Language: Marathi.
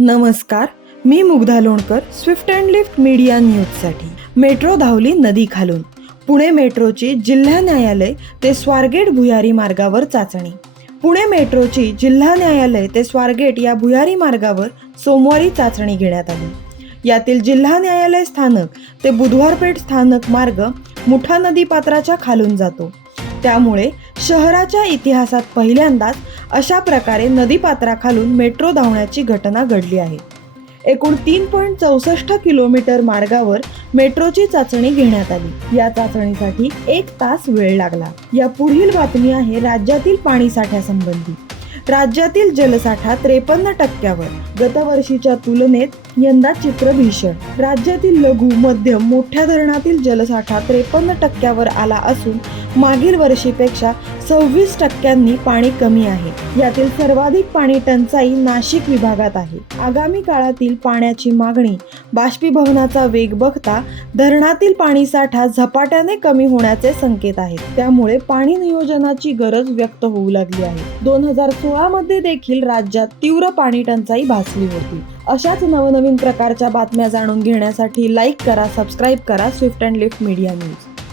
नमस्कार, मी Mugdha Lonkar, swift and lift media न्यूजसाठी. मेट्रो धावली नदी खालून. पुणे मेट्रोची जिल्हा न्यायालय ते स्वारगेट भुयारी मार्गावर चाचणी. पुणे मेट्रोची जिल्हा न्यायालय ते स्वारगेट या भुयारी मार्गावर सोमवारी चाचणी घेण्यात आली. यातील जिल्हा न्यायालय स्थानक ते बुधवारपेठ स्थानक मार्ग मुठा नदीपात्राच्या खालून जातो. त्यामुळे शहराच्या इतिहासात पहिल्यांदाच अशा प्रकारे नदीपात्राखालून मेट्रो धावण्याची घटना घडली आहे. एकूण 3.64 किलोमीटर मार्गावर मेट्रोची चाचणी घेण्यात आली. या चाचणीसाठी 1 तास वेळ लागला. या पुढील बातमी आहे राज्यातील पाणी साठ्यासंबंधी. राज्यातील जलसाठा 53%वर. गतवर्षीच्या तुलनेत यंदा चित्र भीषण. राज्यातील लघु मध्यम मोठ्या धरणातील जलसाठा 53%वर आला असून मागील वर्षीपेक्षा 26% पाणी कमी आहे. यातील सर्वाधिक पाणी टंचाई नाशिक विभागात आहे. आगामी काळातील पाण्याची मागणी बाष्पीभवनाचा वेग बघता धरणातील पाणीसाठा झपाट्याने कमी होण्याचे संकेत आहेत. त्यामुळे पाणी नियोजनाची गरज व्यक्त होऊ लागली आहे. 2016 मध्ये देखील राज्यात तीव्र पाणी टंचाई भासली होती. अशाच नवनवीन प्रकारच्या बातम्या जाणून घेण्यासाठी लाईक करा, सबस्क्राईब करा Swift and lift media news.